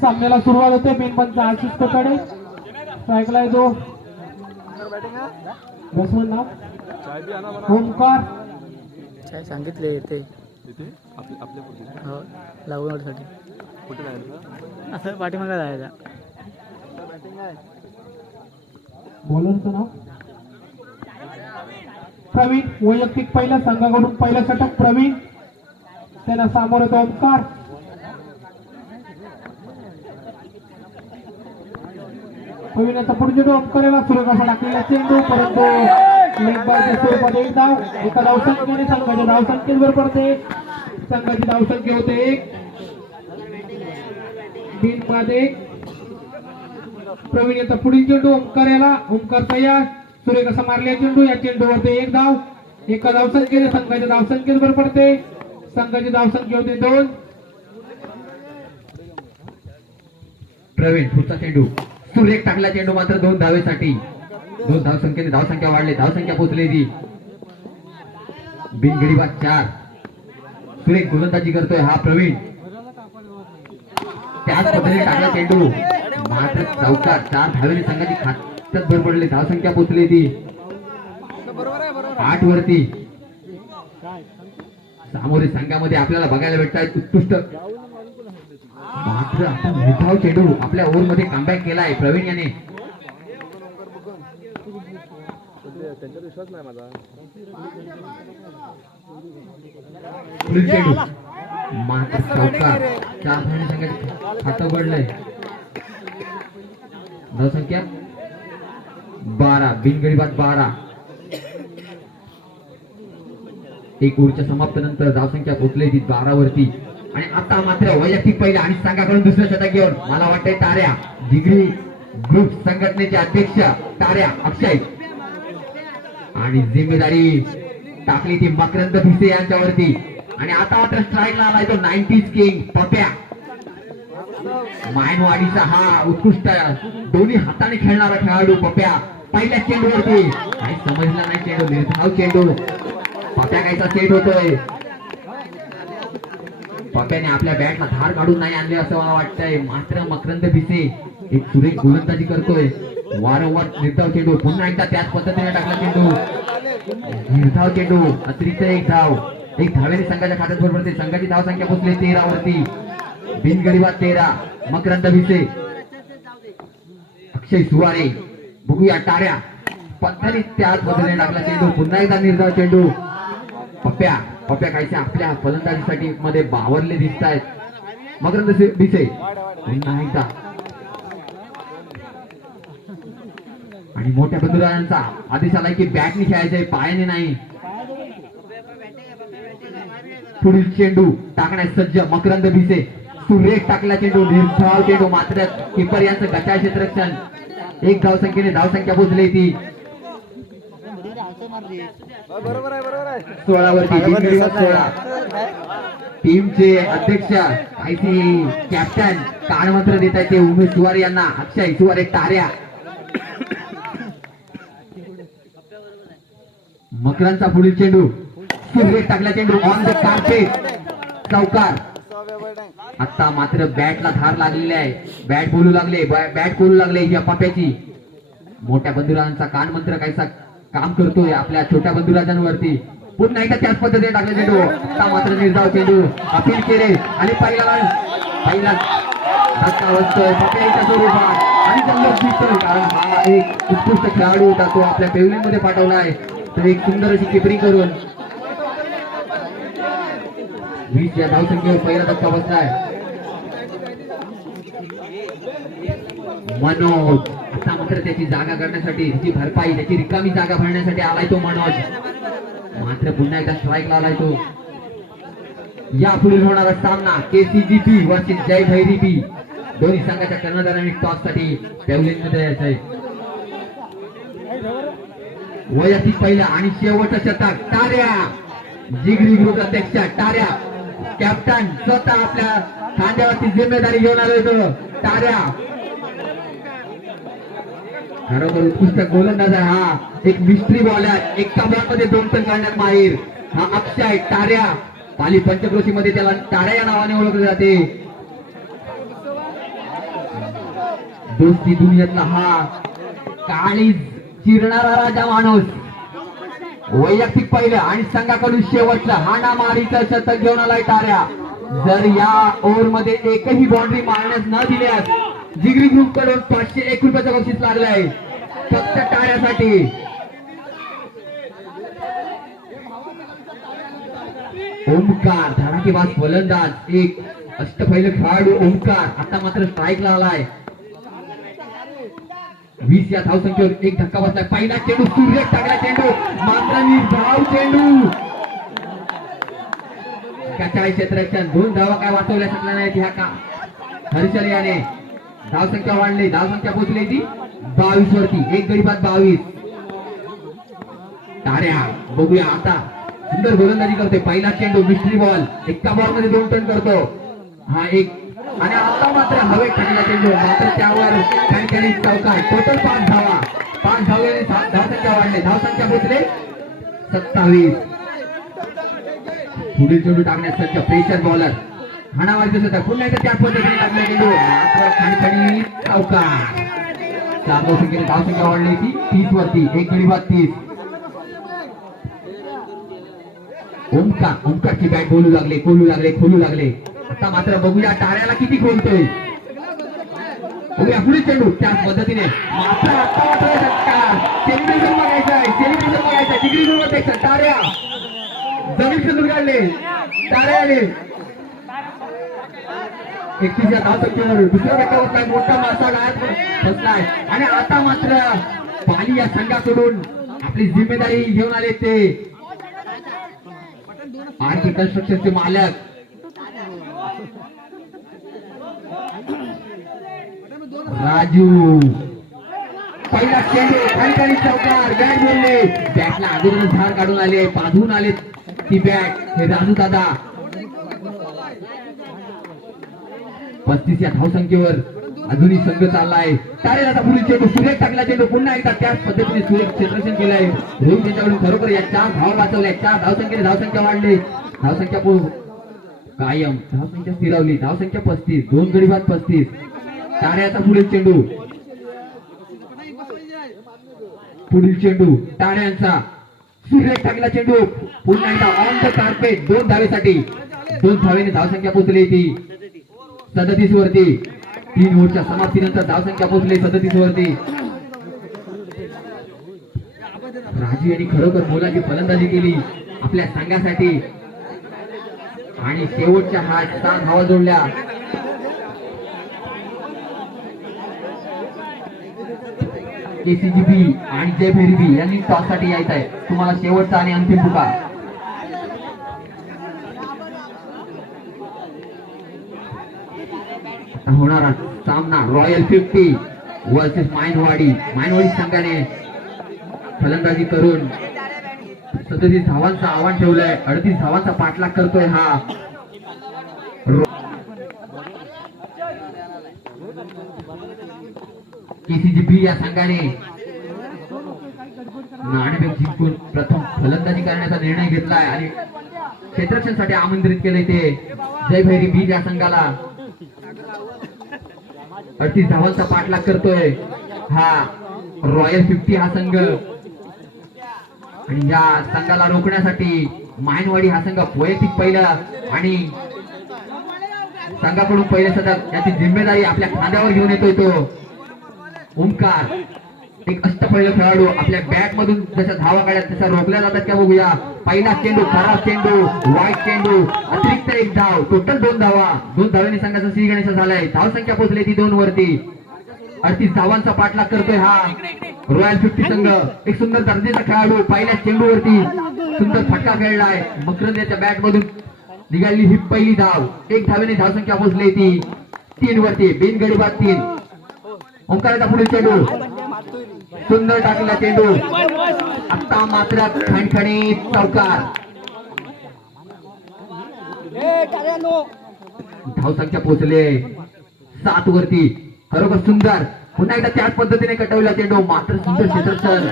सामन्याला सुरुवात होते. बिनपंच आशिष कोकडे स्ट्राईकला आहे जो बसवून नाव ओमकार काय सांगितले ते लागवडसाठी असं पाठीमागा जायचा. बॉलरचं नाव प्रवीण. वैयक्तिक पहिल्या संघाकडून पहिलं षटक प्रवीण. त्यांना सामोर येतो ओमकार. प्रवीणाचा पुढे चेंडू ओमकाराला सुरेख असा टाकलेला चेंडू, परंतु लेग बायच्या स्वरूपात एक धाव. एका धावसंख्येने संघाच्या धावसंख्येवर पडते. संघाची धावसंख्या होते 1. बिनमध्ये प्रवीण याचा पुढील चेंडू ओमकाराला. ओमकार तयार. सुरेख असा मारलेला चेंडू. या चेंडूवरती एक धाव. एका धावसंख्येने संघाच्या धावसंख्येवर पडते. संघाची धावसंख्या होते 2. प्रवीण पुढचा चेंडू सुरेख टाकला चेंडू, मात्र 2 धावेसाठी. 2 धावसंख्येने धावसंख्या वाढली. धावसंख्या पोहोचलेली बिनगडीबाद 4. सुरेख गोलंदाजी करतोय हा प्रवीण. त्याच पद्धतीने टाकला चेंडू, मात्र चौकार. 4 धावेने संघाची खात्यात भर पडली. धावसंख्या पोहोचलेली 8 वरती. सामोरे संघामध्ये आपल्याला बघायला भेटतात उत्कृष्ट, मात्र आता मोठा चेंडू आपल्या ओव्हर मध्ये कमबॅक केलाय प्रवीण याने. पुढील चेंडू मात्र चौकार. 4 धावेने संघाचे खातं उघडलंय. धावसंख्या 12. बिनगडीबाद 12. 1 ओव्हरच्या समाप्तीनंतर धावसंख्या पोहोचली ती 12 वरती. आणि आता मात्र वैयक्तिक पहिला आणि संघाकडून दुसरं षटक घेऊन मला वाटतंय ताऱ्या जिगरी ग्रुप संघटनेचे अध्यक्ष ताऱ्या अक्षय, आणि जिम्मेदारी टाकली ती मकरंद भिसे यांच्यावरती. आणि आता मात्र स्ट्राईकला आलाय तो 90s किंग पप्या. मायनवाडीचा हा उत्कृष्ट दोन्ही हाताने खेळणारा खेळाडू पप्या. पहिल्या चेंडूवरती काही समजलं नाही चेंडू, निर्धाव चेंडू. पप्या कायचा सेट होतोय. पप्याने आपल्या बॅटला धार काढून नाही आणले असं मला वाटतंय, मात्र मकरंद भिसे एक सुरेख गोलंदाजी करतोय. वारंवार निर्धाव चेंडू. पुन्हा एकदा त्याच पद्धतीने टाकला चेंडू, निर्धाव चेंडू. अतिरिक्त 1 धाव. 1 धावेने संघाच्या खात्यात भर पडते. संघाची धावसंख्या पोहोचली 13 वरती. बिनगडीबाद 13. मकरंद भिसे, अक्षय सुवारे. बघूया टाऱ्या पद्धतीने त्याच पद्धतीने टाकला चेंडू. पुन्हा एकदा निर्धाव चेंडू. पप्या कायचे आपल्या फलंदाजीसाठी मध्ये बावरले दिसत आहेत. मकरंद भिसे पुन्हा एकदा. आणि मोठ्या बंधुराजांचा आदेश आलाय की बॅटने खेळायचंय, पायाने नाही. पुढील चेंडू टाकण्यास सज्ज मकरंद भिसे. सुरेख टाकला चेंडू, निर्धाव चेंडू. मात्र किपर यांचं गटाळ क्षेत्ररक्षण. 1 धावसंख्येने धावसंख्या पोहोचली ती 16 वरती. 16. टीमचे अध्यक्ष आयसी कॅप्टन कानमंत्र देत आहेत ते उमेश सुवारे यांना. अक्षय सुवारे ताऱ्या. मकरांचा पुढील चेंडू सुरेख टाकला चेंडू, ऑन द कार्पेट. चौकार. आता मात्र बॅटला धार लागलेली आहे. बॅट बोलू लागले या पप्याची. मोठ्या बंधुराजांचा कानमंत्र कायसा काम करतोय आपल्या छोट्या बंधुराजांवरती. पुन्हा एकदा त्याच पद्धतीने टाकले चेंडू. आता मात्र निर्धाव चेंडू. अपील केले आणि पहिला धक्का बसतोय पप्याच्या स्वरूपात. आणि जल्लोष दिसतोय, कारण हा एक उत्कृष्ट खेळाडू होता. तो आपल्या पेव्हलियन मध्ये पाठवलाय. तर एक सुंदर अशी किपरिंग करून 20 या धावसंख्येवर पहिला धक्का बसलाय. मनोज आता मात्र त्याची जागा करण्यासाठी, त्याची भरपाई, त्याची रिकामी जागा भरण्यासाठी आलाय तो मनोज. मात्र पुन्हा एकदा स्ट्राईकला आलाय तो. या पुढील होणारा सामना केसीजीपी वर्सेस जय भैरी. दोन्ही संघाच्या कर्णधारांनी टॉस साठी पेव्हलियन मध्ये यायचंय. वैयक्तिक पहिला आणि शेवटचा षटक ताऱ्या जिगरी ग्रुप अध्यक्ष टाऱ्या कॅप्टन स्वतः आपल्या खांद्यावरती जिम्मेदारी घेऊन आलोय तो टाऱ्या. खरोखर उत्कृष्ट गोलंदाज आहे हा. एक मिस्ट्री बॉलर, एका बॉल मध्ये 2 रन करण्यात माहीर हा अक्षय टाऱ्या. पाली पंचक्रोशीमध्ये त्याला टाळ्या या नावाने ओळखले जाते. दोस्ती दुनियेतला हा काळी चिरणारा राजा माणूस वैयक्तिक पहिलं आणि संघाकडून शेवटचं हाणामारीचं शतक घेऊन आलाय टाळ्या. जर या ओव्हर मध्ये एकही बाउंड्री मारण्यास न दिल्यास जिगरी ग्रुप कडून 501 रुपयाचं बक्षीस लागलंय फक्त टाळ्यासाठी. ओमकार धडाकेबाज फलंदाज, एक अष्टपैलू खेळाडू ओमकार आता मात्र स्ट्राईकला आलाय. 20 या धावसंख्येवर एक धक्का बसलाय. पहिला चेंडू सूर्य टाकला चेंडू मात्र निर्धाव चेंडू. 40 क्षेत्ररक्षण 2 धावा काय वाचवल्या शकल्या नाहीत ह्या का हर्षल याने. धावसंख्या वाढली, धावसंख्या पोहोचली ती 22 वरती. एक गडी बाद 22. टाळ्या बघूया आता सुंदर गोलंदाजी करते. पहिला चेंडू मिस्ट्री बॉल एका बॉल मध्ये 2 टन करतो हा एक. आणि आता मात्र हवेत टाकला चेंडू मात्र त्यावर ठणठणीत चौकार. टोटल 5 धावा. 5 धावल्याने धावसंख्या वाढली. धावसंख्या पोहोचले 27. पुढील चेंडू टाकण्यास सज्ज प्रेशर बॉलर हाणामारी दिसत आहे. पुन्हा एकदा त्याच पद्धतीने टाकला चेंडू मात्र ठणठणीत चौकार. 4 धावसंख्येने धावसंख्या वाढली ती 30 वरती. एक गडी बाद 30. ओमकारची बॅट बोलू लागले, खोलू लागले. आता मात्र बघूया टाळ्याला किती खोलतोय. बघूया पुढील चेंडू त्याच पद्धतीने मात्र आता मात्र सेलिब्रेशन बघायचंय. डिग्री गुरुवर टाळ्या जमीन शोधून काढले. टाळ्याने 31 या धावसंख्येवर दुसऱ्या गटावर मोठा मासा गायब बसलाय. आणि आता मात्र पाली या संघाकडून आपली जिम्मेदारी घेऊन आले ते आरके कन्स्ट्रक्शनचे मालक राजू. पहिला चेंडू खाली चौकार. बॅट बोलले बॅटला अगोदर झाड काढून आले, बांधून आले ती बॅट हे राजू दादा. 35 या धावसंख्येवर अजूनही संघ चाललाय. टाळ्याला पुढील चेंडू सुरेख टाकला चेंडू पुन्हा एकदा त्याच पद्धतीने सुरेख क्षेत्ररक्षण केलंय. रोहित यांच्याकडून खरोखर या 4 धावा वाचवल्या. 4 धावसंख्येने धावसंख्या वाढली. धावसंख्या कायम धावसंख्या स्थिरावली. धावसंख्या 35. 2 गडी बाद 35. टाळ्याचा पुढील चेंडू टाळ्यांचा सुरेख टाकला चेंडू पुन्हा एकदा ऑन द कार्पेट 2 धावेसाठी. 2 धावेने धावसंख्या पोहोचली ती 37 वरती. 3 ओव्हरच्या समाप्तीनंतर धावसंख्या पोहोचली 37 वरती. राजू यांनी खरोखर मोलाची फलंदाजी केली आपल्या संघासाठी आणि शेवटच्या हा 7 धावा जोडल्या. केसीजीबी आणि जय भैरवी यांनी टॉस साठी यायचं आहे. तुम्हाला शेवटचा आणि अंतिम पुकार. होणारा सामना रॉयल 50 वर्सेस मायनवाडी संघाने फलंदाजी करून 37 धावांचं आव्हान ठेवलंय. 38 धावांचा पाठलाग करतोय हा केसीजीबी या संघाने नाणेफेक जिंकून प्रथम फलंदाजी करण्याचा निर्णय घेतलाय आणि क्षेत्ररक्षणासाठी आमंत्रित केले ते जय भैरी बीज या संघाला. 38 धावांचा पाठलाग करतोय हा रॉयल 50 हा संघ आणि या संघाला रोखण्यासाठी मायनवाडी हा संघ वैयक्तिक पहिला आणि संघाकडून पहिले शतक याची जिम्मेदारी आपल्या खांद्यावर घेऊन येतोय तो ओमकार. एक अष्टपैलू खेळाडू आपल्या बॅट मधून जशा धावा काढल्या तशा रोखल्या जातात का बघूया. पहिला चेंडू खराब चेंडू वाईट चेंडू अतिरिक्त 1 धाव. टोटल 2 धावा. 2 धावांनी संघाचा श्री गणेश झालाय. धावसंख्या पोहोचली ती 2 वरती. 38 धावांचा पाठलाग करतोय हा रॉयल 50 संघ. एक सुंदर दर्जेचा खेळाडू पहिल्या चेंडूवरती सुंदर फटका खेळलाय. मकरंद याच्या बॅट मधून निघाली ही पहिली धाव. 1 धावेने धावसंख्या पोहोचली ती 3 वरती. बिनगडी बाद 3. ओंकाराचा पुढील चेंडू सुंदर टाकला चेंडू आता मात्र खणखणीत चौकार. धावसंख्या पोहोचले 7 वरती. खरोखर सुंदर पुन्हा एकदा त्याच पद्धतीने कटवला चेंडू मात्र सुंदर क्षेत्ररक्षण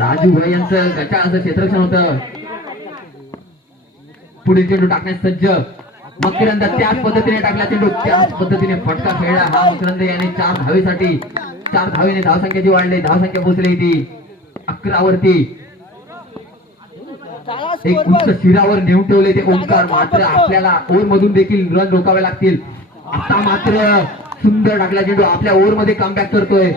राजू भाई यांचं गचा असं क्षेत्ररक्षण होतं. पुढील चेंडू टाकण्यास सज्ज मकरंद त्याच पद्धतीने टाकला चेंडू त्याच पद्धतीने फटका खेळला हा मकरंद याने 4 धावेसाठी 4 धावेने धावसंख्याची वाढली धावसंख्या पोहोचली ती 11 वरती एक उच्च शिरावर नेऊन ठेवले ते ओंकार मात्र आपल्याला ओव्हर मधून देखील रन रोखावे लागतील आता मात्र सुंदर टाकला चेंडू आपल्या ओव्हर मध्ये कमबॅक करतोय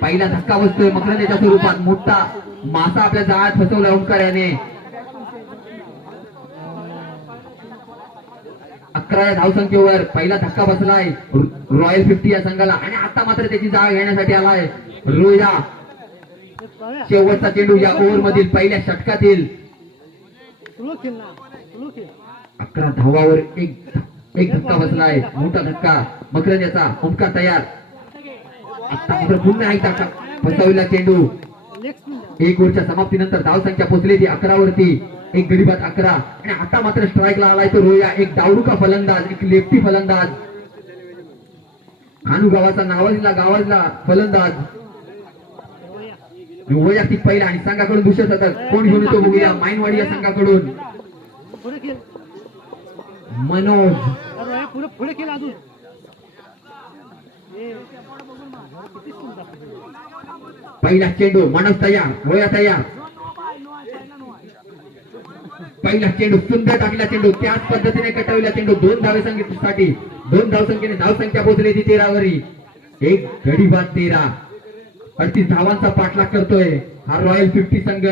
पहिला धक्का बसतोय मकरंदच्या स्वरूपात मोठा मासा आपल्या जाळ्यात फसवला ओंकार याने 11 धावसंख्येवर पहिला धक्का बसलाय रॉयल 50 या संघाला आणि आता मात्र त्याची जाळ घेण्यासाठी आलाय रोया शेवटचा चेंडू या ओव्हर मधील पहिल्या षटकातील 11 धावावर एक धक्का बसलाय मोठा धक्का मकरंद याचा ओंकार तयार आता मात्र पुन्हा एक धक्का फसवला चेंडू एक ओव्हरच्या समाप्तीनंतर धावसंख्या पोहोचली ती 11 वरती एक गरीबात 11 आणि आता मात्र स्ट्राईकला आलाय तो रोया एक डावडुका फलंदाज एक लेफ्टी फलंदाज खानू गावाचा गावातला फलंदाज वैयक्तिक पहिला आणि संघाकडून दुसरं शतक कोण घेऊन येतो बघूया माईनवाडी या संघाकडून मनोज पुढे केला अजून पहिला चेंडू मनोज तयार रोया तयार पहिला चेंडू सुंदर टाकला चेंडू त्याच पद्धतीने कटवला चेंडू 2 धावे संख्येसाठी 2 धावसंख्येने धावसंख्या पोहोचली ती 13 वरी एक गडी बाद 13 38 धावांचा पाठलाग करतोय हा रॉयल 50 संघ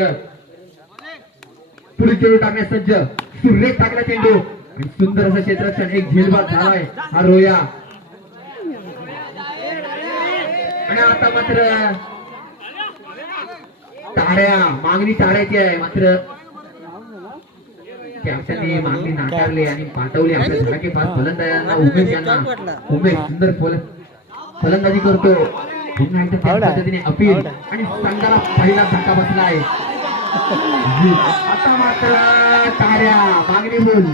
पुढे चेंडू टाकण्यास सज्ज सुरेख टाकला चेंडू आणि सुंदर असं क्षेत्ररक्षण एक झेलबाद झालाय हा रोया आणि आता मात्र टाळ्या मागणी टाळ्याची आहे मात्र कॅप्टनने मागणी नाकारली आणि पाठवली आपल्या धडाके पास फलंदाजांना उमेश यांना उमेश सुंदर फलंदाजी करतो पुन्हा एकदा त्याच पद्धतीने अपील आणि संघाला पहिला धक्का बसलाय आता मात्र टाळ्या मागणी बोल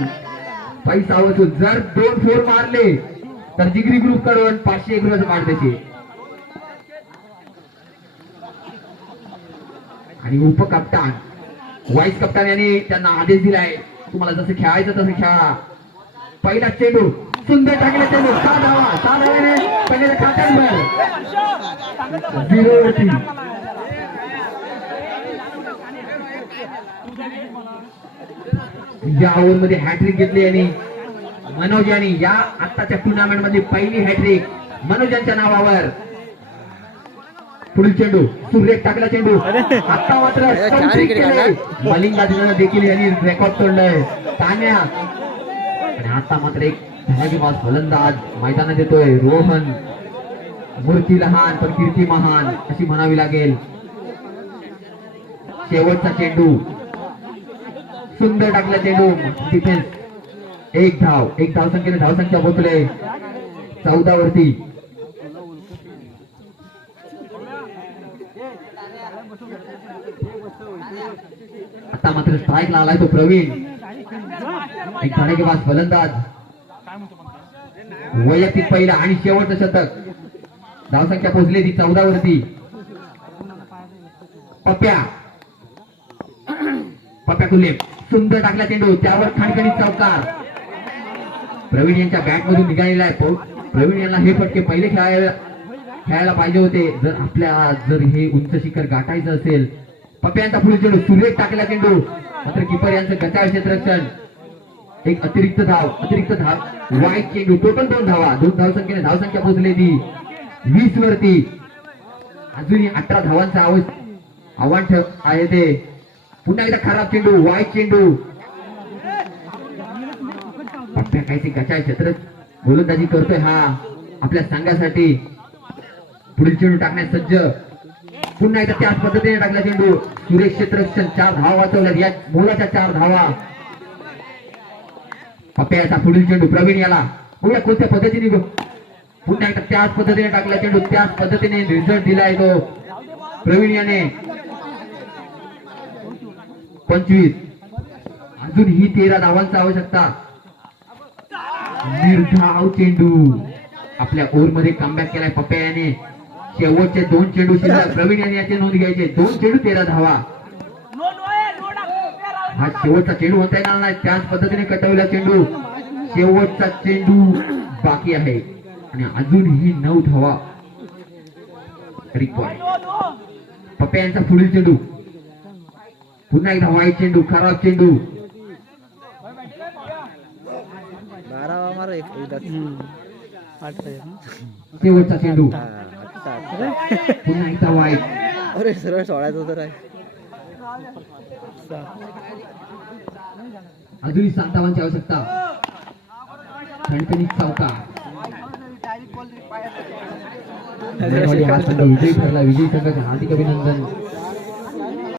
पैसा वसूल जर 2 फोर मारले तर जिगरी ग्रुप कडून 501 रुपयाचं पाठवायचे आणि उपकप्तान वाईस कप्तान यांनी त्यांना आदेश दिलाय तुम्हाला जसं खेळायचं तसं खेळा पहिला चेंडू सुंदर टाकला चेंडू 6 धावाने पहिल्या खात्यांवर 0 वरती या ओव्हर मध्ये हॅट्रिक घेतली आणि मनोज यांनी या आताच्या टुर्नामेंट मध्ये पहिली हॅट्रिक मनोज यांच्या नावावर पुढील चेंडू सुरेख टाकला चेंडू आता मात्र मलिंगार्जुन देखील यांनी रेकॉर्ड तोडलाय तान्या आणि आता मात्र एक धडाकेबाज फलंदाज मैदानात येतोय रोहन मूर्ती लहान पण कीर्ती महान अशी म्हणावी लागेल शेवटचा चेंडू सुंदर टाकला चेंडू डिफेन्स एक धावसंख्येने धावसंख्या पोहोचले 14 वरती आता मात्र स्ट्राईकला आलाय तो प्रवीण एक धडाकेबाज फलंदाज वैयक्तिक पहिला आणि शेवटचं शतक धावसंख्या पोहोचली ती 14 वरती पप्प्या कुले सुंदर टाकला चेंडू त्यावर खणखणीत चौकार प्रवीण यांच्या बॅट मधून निघालेला आहे प्रवीण यांना हे फटके पहिले खेळायला पाहिजे होते जर हे उंच शिखर गाठायचं असेल पप्प्यांचा पुढील चेंडू सुरेख टाकला चेंडू मात्र किपर यांचं गटाळ क्षेत्ररक्षण एक अतिरिक्त धाव वाईट चेंडू टोटल 2 धावा 2 धावसंख्येने धावसंख्या पोहोचली ती 20 वरती अजूनही 18 धावांचा आव्हान आहे ते पुन्हा एकदा खराब चेंडू वाईट चेंडू पप्प्या काहीतरी गटाळ क्षेत्र गोलंदाजी करतोय हा आपल्या संघासाठी पुढील चेंडू टाकण्यास सज्ज पुन्हा एकदा त्याच पद्धतीने टाकला चेंडू सुरेश क्षेत्ररक्षण 4 धावा वाचवल्यात या मोलाच्या 4 धावा पप्प्याचा पुढील चेंडू प्रवीण याला बघूया कोणत्या पद्धतीने पुन्हा एकदा त्याच पद्धतीने टाकला चेंडू त्याच पद्धतीने रिझल्ट दिलाय तो प्रवीण याने 25 अजूनही 13 धावांचा आवश्यकता निर्धाव चेंडू आपल्या ओव्हर मध्ये कमबॅक केलाय पप्प्या याने शेवटचे 2 चेंडू शिल्लक प्रवीण यांनी याची नोंद घ्यायचे 2 चेंडू 13 धावा हा शेवटचा चेंडू होता येणार नाही, त्याच पद्धतीने कटवला चेंडू. शेवटचा चेंडू बाकी आहे आणि अजूनही 9 धावा रिक्वायर्ड. पप्या यांचा पुढील चेंडू, पुन्हा एकदा वाईट चेंडू, खराब चेंडू. 12 मार एकदा. शेवटचा चेंडू, अरे पुन्हा एकदा वाईट. सरळ सोडायचं तर आहे. अजूनही 7 धावांची आवश्यकता. खणखणीत चौकार. हा संघ विजयी ठरला. विजयी संघाचे हार्दिक अभिनंदन.